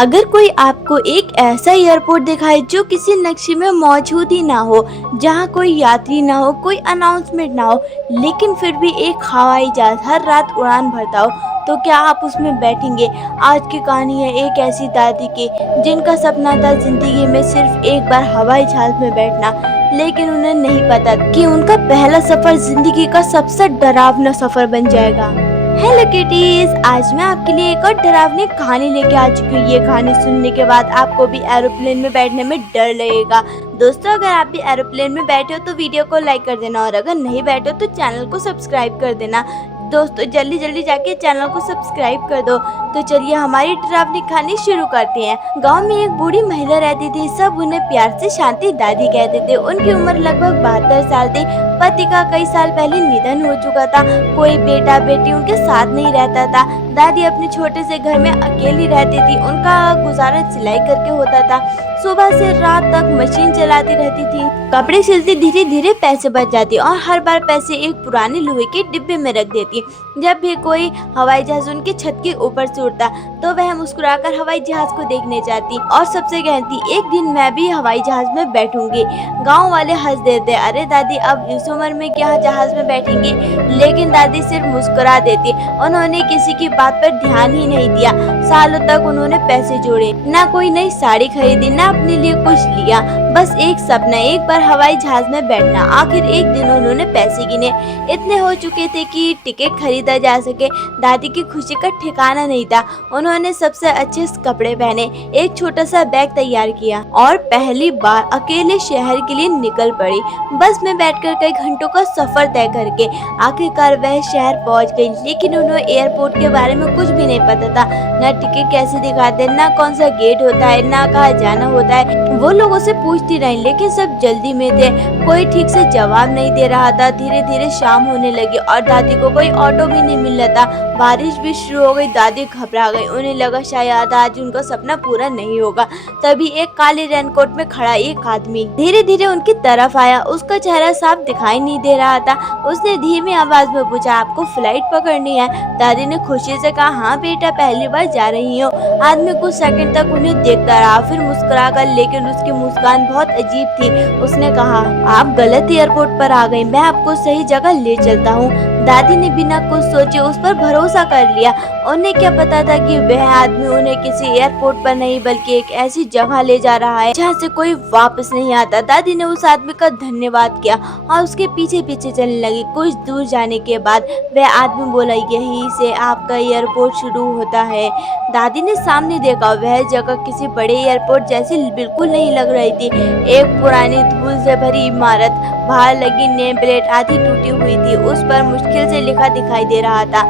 अगर कोई आपको एक ऐसा एयरपोर्ट दिखाए जो किसी नक्शे में मौजूद ही ना हो, जहां कोई यात्री ना हो, कोई अनाउंसमेंट ना हो, लेकिन फिर भी एक हवाई जहाज हर रात उड़ान भरता हो, तो क्या आप उसमें बैठेंगे? आज की कहानी है एक ऐसी दादी की जिनका सपना था जिंदगी में सिर्फ एक बार हवाई जहाज में बैठना, लेकिन उन्हें नहीं पता कि उनका पहला सफर जिंदगी का सबसे डरावना सफर बन जाएगा। हेलो किटीज, आज मैं आपके लिए एक और डरावनी कहानी लेके आ चुकी हूँ। ये कहानी सुनने के बाद आपको भी एरोप्लेन में बैठने में डर लगेगा। दोस्तों, अगर आप भी एरोप्लेन में बैठे हो तो वीडियो को लाइक कर देना, और अगर नहीं बैठे हो तो चैनल को सब्सक्राइब कर देना। दोस्तों, जल्दी जल्दी जाके चैनल को सब्सक्राइब कर दो। तो चलिए हमारी डरावनी कहानी शुरू करते हैं। गांव में एक बूढ़ी महिला रहती थी। सब उन्हें प्यार से शांति दादी कहते थे। उनकी उम्र लगभग 72 साल थी। पति का कई साल पहले निधन हो चुका था। कोई बेटा बेटी उनके साथ नहीं रहता था। दादी अपने छोटे से घर में अकेली रहती थी। उनका गुजारा सिलाई करके होता था। सुबह से रात तक मशीन चलाती रहती थी। कपड़े सिलती, धीरे धीरे पैसे बच जाती और हर बार पैसे एक पुराने लोहे के डिब्बे में रख देती। जब भी कोई हवाई जहाज उनकी छत के ऊपर से उड़ता तो वह मुस्कुराकर हवाई जहाज को देखने जाती और सबसे कहती, एक दिन मैं भी हवाई जहाज में बैठूंगी। गांव वाले हंस देते, अरे दादी अब इस उम्र में क्या जहाज में बैठेंगी? लेकिन दादी सिर्फ मुस्कुरा देती। उन्होंने किसी की बात पर ध्यान ही नहीं दिया। सालों तक उन्होंने पैसे जोड़े, ना कोई नई साड़ी खरीदी, ना अपने लिए कुछ लिया, बस एक सपना, एक बार हवाई जहाज में बैठना। आखिर एक दिन उन्होंने पैसे गिने। इतने हो चुके थे कि टिकट खरीदा जा सके। दादी की खुशी का ठिकाना नहीं था। उन्होंने सबसे अच्छे कपड़े पहने, एक छोटा सा बैग तैयार किया और पहली बार अकेले शहर के लिए निकल पड़ी। बस में बैठकर कई घंटों का सफर तय करके आखिरकार वह शहर पहुंच गई। लेकिन उन्हें एयरपोर्ट के बारे में कुछ भी नहीं पता था। ना टिकट कैसे दिखाते, ना कौन सा गेट होता है, ना कहाँ जाना होता है। वो लोगों से पूछती रही, लेकिन सब जल्दी में थे। कोई ठीक से जवाब नहीं दे रहा था। धीरे धीरे शाम होने लगी और दादी को कोई ऑटो भी नहीं मिल रहा था। बारिश भी शुरू हो गई। दादी घबरा गई। उन्हें लगा शायद आज उनका सपना पूरा नहीं होगा। तभी एक काले रेनकोट में खड़ा एक आदमी धीरे धीरे उनकी तरफ आया। उसका चेहरा साफ दिखाई नहीं दे रहा था। उसने धीमी आवाज में पूछा, आपको फ्लाइट पकड़नी है? दादी ने खुशी से कहा, हाँ बेटा, पहली बार जा रही हूँ। आदमी कुछ सेकंड तक उन्हें देखता रहा, फिर मुस्कुरा कर, लेकिन उसकी मुस्कान बहुत अजीब थी। उसने कहा, आप गलत एयरपोर्ट पर आ गई, मैं आपको सही जगह ले चलता हूँ। दादी ने बिना कुछ सोचे उस पर भरोसा कर लिया। उन्हें क्या पता था कि वह आदमी उन्हें किसी एयरपोर्ट पर नहीं बल्कि एक ऐसी जगह ले जा रहा है जहाँ से कोई वापस नहीं आता। दादी ने उस आदमी का धन्यवाद किया और उसके पीछे पीछे चलने लगी। कुछ दूर जाने के बाद वह आदमी बोला, यहीं से आपका एयरपोर्ट शुरू होता है। दादी ने सामने देखा। वह जगह किसी बड़े एयरपोर्ट जैसी बिल्कुल नहीं लग रही थी। एक पुरानी धूल से भरी इमारत, बाहर लगी नेम प्लेट आधी टूटी हुई थी। उस पर मुश्किल से लिखा दिखाई दे रहा था,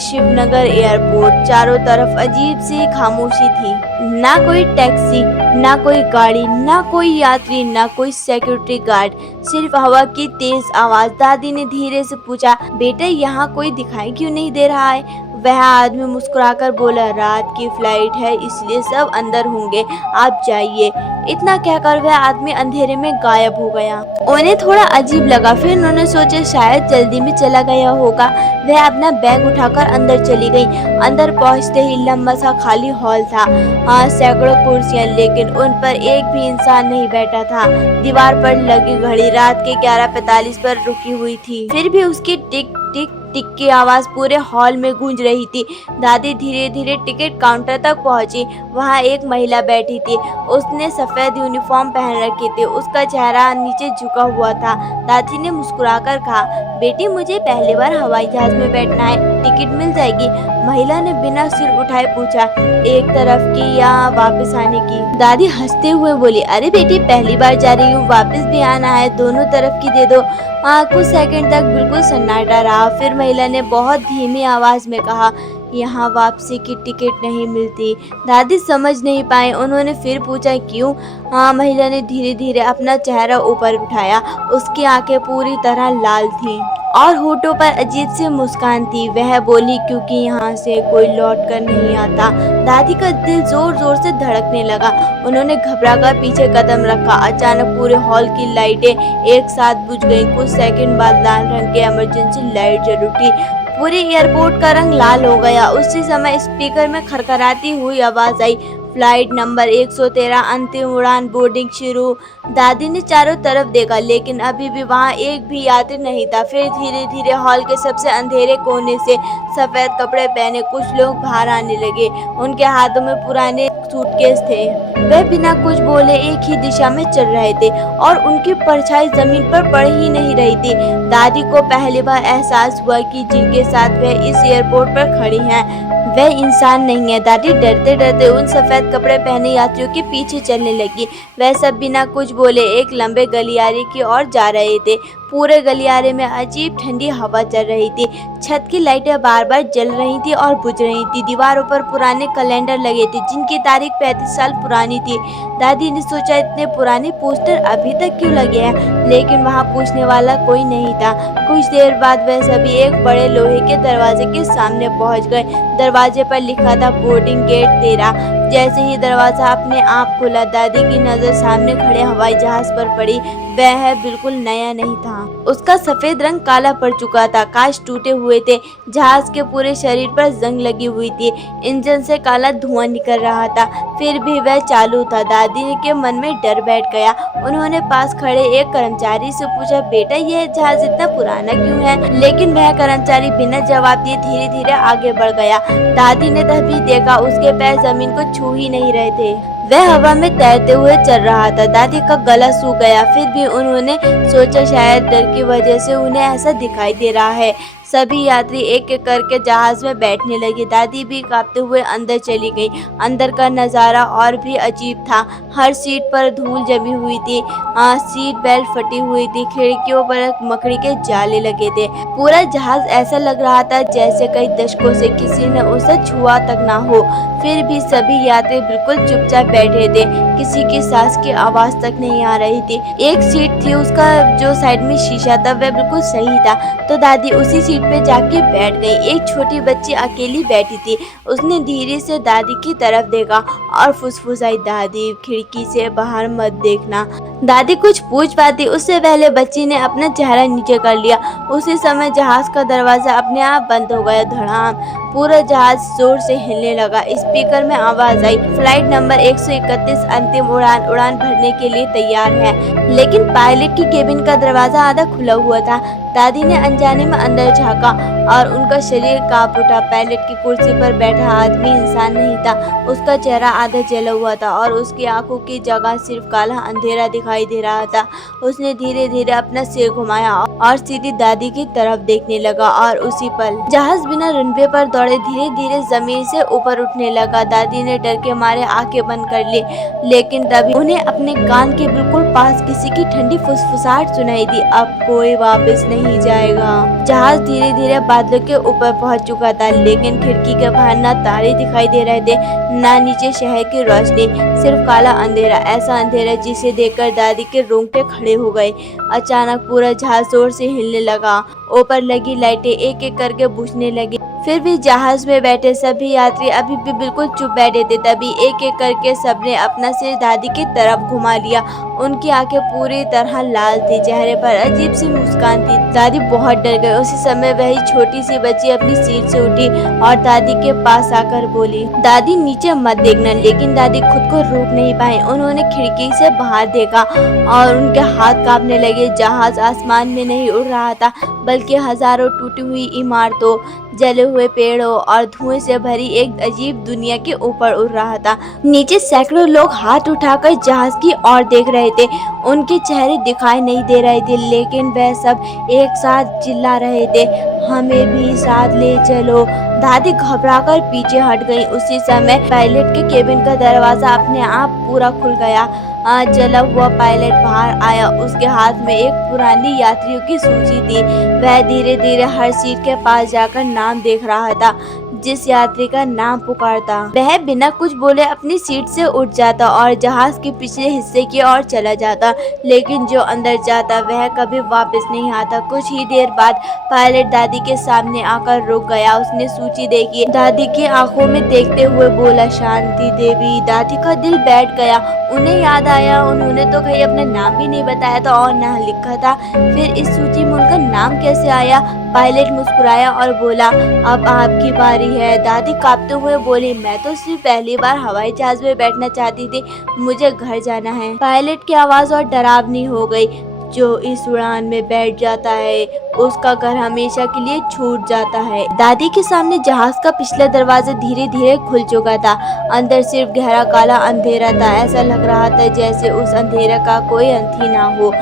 शिवनगर एयरपोर्ट। चारों तरफ अजीब सी खामोशी थी। ना कोई टैक्सी, ना कोई गाड़ी, ना कोई यात्री, ना कोई सिक्योरिटी गार्ड, सिर्फ हवा की तेज आवाज। दादी ने धीरे से पूछा, बेटा यहाँ कोई दिखाई क्यों नहीं दे रहा है? वह आदमी मुस्कुराकर बोला, रात की फ्लाइट है इसलिए सब अंदर होंगे, आप जाइए। इतना कहकर वह आदमी अंधेरे में गायब हो गया। उन्हें थोड़ा अजीब लगा। फिर उन्होंने सोचा शायद जल्दी में चला गया होगा। वह अपना बैग उठाकर अंदर चली गई। अंदर पहुंचते ही लंबा सा खाली हॉल था। सैकड़ों कुर्सियां, लेकिन उन पर एक भी इंसान नहीं बैठा था। दीवार पर लगी घड़ी रात के 11:45 पर रुकी हुई थी। फिर भी उसकी टिक टिक टिक की आवाज पूरे हॉल में गूंज रही थी। दादी धीरे धीरे टिकट काउंटर तक पहुंची। वहां एक महिला बैठी थी। उसने सफेद यूनिफॉर्म पहन रखी थी। उसका चेहरा नीचे झुका हुआ था। दादी ने मुस्कुराकर कहा, बेटी, मुझे पहली बार हवाई जहाज में बैठना है, टिकट मिल जाएगी? महिला ने बिना सिर उठाए पूछा, एक तरफ की या वापस आने की? दादी हंसते हुए बोली, अरे बेटी, पहली बार जा रही हूँ, वापस भी आना है, दोनों तरफ की दे दो। कुछ सेकंड तक बिल्कुल सन्नाटा रहा। फिर महिला ने बहुत धीमी आवाज में कहा, यहाँ वापसी की टिकट नहीं मिलती। दादी समझ नहीं पाए। उन्होंने फिर पूछा, क्यों? महिला ने धीरे धीरे अपना चेहरा ऊपर उठाया। उसकी आंखें पूरी तरह लाल थीं और होठों पर अजीब सी मुस्कान थी। वह बोली, क्योंकि यहाँ से कोई लौट कर नहीं आता। दादी का दिल जोर जोर से धड़कने लगा। उन्होंने घबरा कर पीछे कदम रखा। अचानक पूरे हॉल की लाइटें एक साथ बुझ गईं। कुछ सेकंड बाद लाल रंग की इमरजेंसी लाइट जल उठी। पूरे एयरपोर्ट का रंग लाल हो गया। उसी समय स्पीकर में खरखराती हुई आवाज आई, फ्लाइट नंबर 113 अंतिम उड़ान बोर्डिंग शुरू। दादी ने चारों तरफ देखा लेकिन अभी भी वहाँ एक भी यात्री नहीं था। फिर धीरे धीरे हॉल के सबसे अंधेरे कोने से सफेद कपड़े पहने कुछ लोग बाहर आने लगे। उनके हाथों में पुराने सूटकेस थे। वे बिना कुछ बोले एक ही दिशा में चल रहे थे और उनकी परछाई जमीन पर पड़ ही नहीं रही थी। दादी को पहली बार एहसास हुआ कि जिनके साथ वह इस एयरपोर्ट पर खड़ी हैं वे इंसान नहीं है। दादी डरते डरते उन सफेद कपड़े पहने यात्रियों के पीछे चलने लगी। वह सब बिना कुछ बोले एक लंबे गलियारे की ओर जा रहे थे। पूरे गलियारे में अजीब ठंडी हवा चल रही थी। छत की लाइटें बार बार जल रही थी और बुझ रही थी। दीवारों पर पुराने कैलेंडर लगे थे जिनकी तारीख 35 साल पुरानी थी। दादी ने सोचा इतने पुराने पोस्टर अभी तक क्यों लगे हैं, लेकिन वहाँ पूछने वाला कोई नहीं था। कुछ देर बाद वह सभी एक बड़े लोहे के दरवाजे के सामने पहुंच गए। दरवाजे पर लिखा था बोर्डिंग गेट 13। जैसे ही दरवाजा अपने आप खुला दादी की नजर सामने खड़े हवाई जहाज पर पड़ी। वह बिल्कुल नया नहीं था। उसका सफेद रंग काला पड़ चुका था, कांच टूटे हुए थे। जहाज के पूरे शरीर पर जंग लगी हुई थी। इंजन से काला धुआं निकल रहा था, फिर भी वह चालू था। दादी के मन में डर बैठ गया। उन्होंने पास खड़े एक कर्मचारी से पूछा, बेटा यह जहाज इतना पुराना क्यों है? लेकिन वह कर्मचारी बिना जवाब दिए धीरे धीरे आगे बढ़ गया। दादी ने तभी देखा उसके पैर जमीन को छू ही नहीं रहे थे। वह हवा में तैरते हुए चल रहा था। दादी का गला सूख गया। फिर भी उन्होंने सोचा शायद डर की वजह से उन्हें ऐसा दिखाई दे रहा है। सभी यात्री एक एक करके जहाज में बैठने लगे। दादी भी कांपते हुए अंदर चली गई। अंदर का नज़ारा और भी अजीब था। हर सीट पर धूल जमी हुई थी। सीट बेल्ट फटी हुई थी। खिड़कियों पर मकड़ी के जाले लगे थे। पूरा जहाज ऐसा लग रहा था जैसे कई दशकों से किसी ने उसे छुआ तक ना हो। फिर भी सभी यात्री बिल्कुल चुपचाप बैठे थे। किसी की सांस की आवाज तक नहीं आ रही थी। एक सीट थी उसका जो साइड में शीशा था वह बिल्कुल सही था, तो दादी उसी सीट पे जाके बैठ गई। एक छोटी बच्ची अकेली बैठी थी। उसने धीरे से दादी की तरफ देखा और फुसफुसाई, दादी खिड़की से बाहर मत देखना। दादी कुछ पूछ पाती उससे पहले बच्ची ने अपना चेहरा नीचे कर लिया। उसी समय जहाज का दरवाजा अपने आप बंद हो गया। धड़ाम, पूरा जहाज जोर से हिलने लगा। स्पीकर में आवाज आई, फ्लाइट नंबर 131 अंतिम उड़ान उड़ान भरने के लिए तैयार है। लेकिन पायलट की केबिन का दरवाजा आधा खुला हुआ था। दादी ने अनजाने में अंदर झांका और उनका शरीर कांप उठा। पायलट की कुर्सी पर बैठा आदमी इंसान नहीं था। उसका चेहरा आधा जला हुआ था और उसकी आंखों की जगह सिर्फ काला अंधेरा दिखाई दे रहा था। उसने धीरे धीरे अपना सिर घुमाया और सीधी दादी की तरफ देखने लगा और उसी पल जहाज बिना रनवे पर दौड़े धीरे धीरे जमीन से ऊपर उठने लगा। दादी ने डर के मारे आंखें बंद कर ली, लेकिन तभी उन्हें अपने कान के बिल्कुल पास किसी की ठंडी फुसफुसाहट सुनाई दी, अब कोई वापस नहीं जाएगा। जहाज धीरे धीरे बादलों के ऊपर पहुंच चुका था, लेकिन खिड़की के बाहर न तारे दिखाई दे रहे थे न नीचे शहर की रोशनी, सिर्फ काला अंधेरा। ऐसा अंधेरा जिसे देखकर दादी के रोंगटे खड़े हो गए। अचानक पूरा जहाज जोर से हिलने लगा। ऊपर लगी लाइटें एक एक करके बुझने लगी। फिर भी जहाज में बैठे सभी यात्री अभी भी बिल्कुल चुप बैठे थे। तभी एक एक करके सबने अपना सिर दादी की तरफ घुमा लिया। उनकी आंखें पूरी तरह लाल थी, चेहरे पर अजीब सी मुस्कान थी। दादी बहुत डर गई। उसी समय वही छोटी सी बच्ची अपनी सीट से उठी और दादी के पास आकर बोली, दादी नीचे मत देखना। लेकिन दादी खुद को रोक नहीं पाई। उन्होंने खिड़की से बाहर देखा और उनके हाथ कांपने लगे। जहाज आसमान में नहीं उड़ रहा था, बल्कि हजारों टूटी हुई इमारतों, जले हुए पेड़ों और धुएं से भरी एक अजीब दुनिया के ऊपर उड़ रहा था। नीचे सैकड़ों लोग हाथ उठाकर जहाज की ओर देख रहे थे। उनके चेहरे दिखाई नहीं दे रहे थे, लेकिन वह सब एक साथ चिल्ला रहे थे, हमें भी साथ ले चलो। दादी घबराकर पीछे हट गई। उसी समय पायलट के केबिन का दरवाजा अपने आप पूरा खुल गया। जला हुआ पायलट बाहर आया। उसके हाथ में एक पुरानी यात्रियों की सूची थी। वह धीरे धीरे हर सीट के पास जाकर नाम देख रहा था। जिस यात्री का नाम पुकारता वह बिना कुछ बोले अपनी सीट से उठ जाता और जहाज के पिछले हिस्से की ओर चला जाता। लेकिन जो अंदर जाता वह कभी वापस नहीं आता। कुछ ही देर बाद पायलट दादी के सामने आकर रुक गया। उसने सूची देखी, दादी की आंखों में देखते हुए बोला, शांति देवी। दादी का दिल बैठ गया। उन्हें याद आया उन्होंने तो कहीं अपना नाम भी नहीं बताया था और ना लिखा था। फिर इस सूची में उनका नाम कैसे आया? पायलट मुस्कुराया और बोला, अब आपकी बारी है। दादी कांपते हुए बोली, मैं तो सिर्फ पहली बार हवाई जहाज में बैठना चाहती थी, मुझे घर जाना है। पायलट की आवाज और डरावनी हो गई, जो इस उड़ान में बैठ जाता है उसका घर हमेशा के लिए छूट जाता है। दादी के सामने जहाज का पिछला दरवाजा धीरे धीरे खुल चुका था। अंदर सिर्फ गहरा काला अंधेरा था। ऐसा लग रहा था जैसे उस अंधेरे का कोई अंत ही ना हो।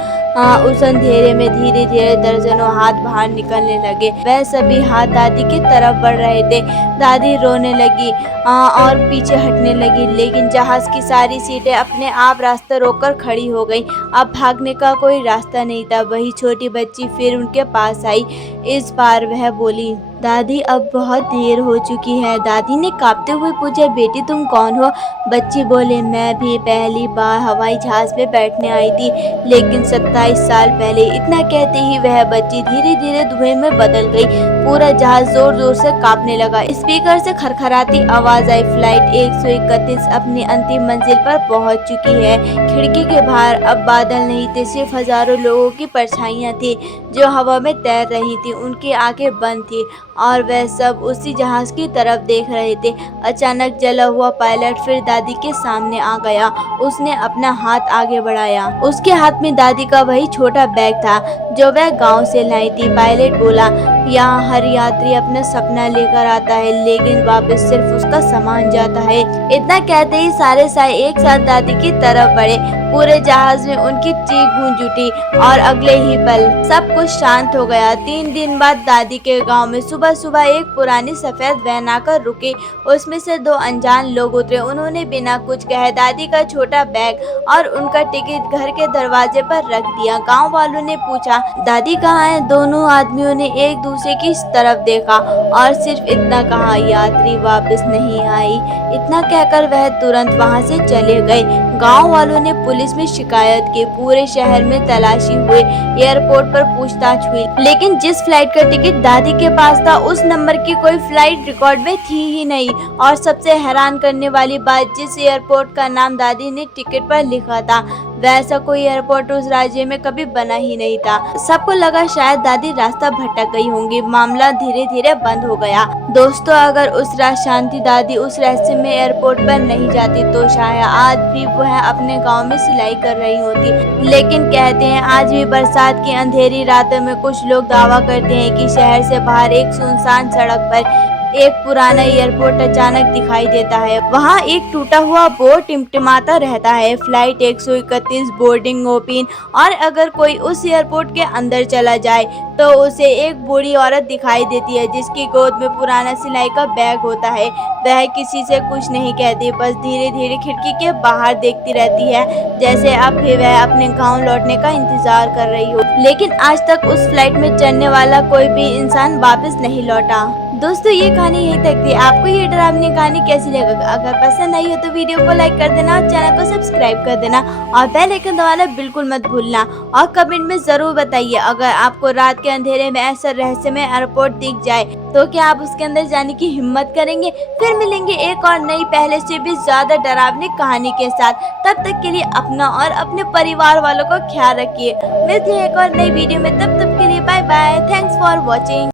उस अंधेरे में धीरे धीरे दर्जनों हाथ बाहर निकलने लगे। वह सभी हाथ दादी की तरफ बढ़ रहे थे। दादी रोने लगी और पीछे हटने लगी, लेकिन जहाज की सारी सीटें अपने आप रास्ता रोककर खड़ी हो गई। अब भागने का कोई रास्ता नहीं था। वही छोटी बच्ची फिर उनके पास आई। इस बार वह बोली, दादी अब बहुत देर हो चुकी है। दादी ने कांपते हुए पूछा, बेटी तुम कौन हो? बच्ची बोले, मैं भी पहली बार हवाई जहाज में बैठने आई थी, लेकिन 27 साल पहले। इतना कहते ही वह बच्ची धीरे धीरे धुएं में बदल गई। पूरा जहाज जोर जोर से कांपने लगा। स्पीकर से खरखराती आवाज आई, फ्लाइट 131 अपनी अंतिम मंजिल पर पहुंच चुकी है। खिड़की के बाहर अब बादल नहीं थे, सिर्फ हजारों लोगों की परछाइयां थी जो हवा में तैर रही थी। उनकी आंखें बंद थी और वह सब उसी जहाज की तरफ देख रहे थे। अचानक जला हुआ पायलट फिर दादी के सामने आ गया। उसने अपना हाथ आगे बढ़ाया। उसके हाथ में दादी का वही छोटा बैग था जो वह गांव से लाई थी। पायलट बोला, यहाँ हर यात्री अपना सपना लेकर आता है, लेकिन वापस सिर्फ उसका सामान जाता है। इतना कहते ही सारे साए एक साथ दादी की तरफ बढ़े। पूरे जहाज में उनकी चीख गूंज उठी और अगले ही पल सब कुछ शांत हो गया। 3 दिन बाद दादी के गांव में सुबह सुबह एक पुरानी सफेद वैन आकर रुकी। उसमें से 2 अनजान लोग उतरे। उन्होंने बिना कुछ कहे दादी का छोटा बैग और उनका टिकट घर के दरवाजे पर रख दिया। गांव वालों ने पूछा, दादी कहाँ है? दोनों आदमियों ने एक दूसरे की तरफ देखा और सिर्फ इतना कहा, यात्री वापस नहीं आई। इतना कहकर वह तुरंत वहां से चले गए। गांव वालों ने पुलिस में शिकायत की। पूरे शहर में तलाशी हुई, एयरपोर्ट पर पूछताछ हुई, लेकिन जिस फ्लाइट का टिकट दादी के पास था उस नंबर की कोई फ्लाइट रिकॉर्ड में थी ही नहीं। और सबसे हैरान करने वाली बात, जिस एयरपोर्ट का नाम दादी ने टिकट पर लिखा था वैसा कोई एयरपोर्ट उस राज्य में कभी बना ही नहीं था। सबको लगा शायद दादी रास्ता भटक गई होंगी। मामला धीरे धीरे बंद हो गया। दोस्तों, अगर उस रात शांति दादी उस रास्ते में एयरपोर्ट पर नहीं जाती तो शायद आज भी वह अपने गांव में सिलाई कर रही होती। लेकिन कहते हैं आज भी बरसात की अंधेरी रातों में कुछ लोग दावा करते हैं कि शहर से बाहर एक सुनसान सड़क पर एक पुराना एयरपोर्ट अचानक दिखाई देता है। वहाँ एक टूटा हुआ बोर्ड टिमटिमाता रहता है, फ्लाइट 131 बोर्डिंग ओपन। और अगर कोई उस एयरपोर्ट के अंदर चला जाए तो उसे एक बूढ़ी औरत दिखाई देती है जिसकी गोद में पुराना सिलाई का बैग होता है। वह किसी से कुछ नहीं कहती, बस धीरे धीरे खिड़की के बाहर देखती रहती है, जैसे अब भी वह अपने गांव लौटने का इंतजार कर रही हो। लेकिन आज तक उस फ्लाइट में चढ़ने वाला कोई भी इंसान वापस नहीं लौटा। दोस्तों, ये कहानी यहीं तक थी। आपको ये डरावनी कहानी कैसी लगी? अगर पसंद आई हो तो वीडियो को लाइक कर देना और चैनल को सब्सक्राइब कर देना और बेल आइकन दबाना बिल्कुल मत भूलना। और कमेंट में जरूर बताइए, अगर आपको रात के अंधेरे में ऐसा रहस्यमय एयरपोर्ट दिख जाए तो क्या आप उसके अंदर जाने की हिम्मत करेंगे? फिर मिलेंगे एक और नई, पहले से भी ज्यादा डरावनी कहानी के साथ। तब तक के लिए अपना और अपने परिवार वालों का ख्याल रखिए। मिलते हैं एक और नई वीडियो में, तब तक के लिए bye bye. Thanks for watching.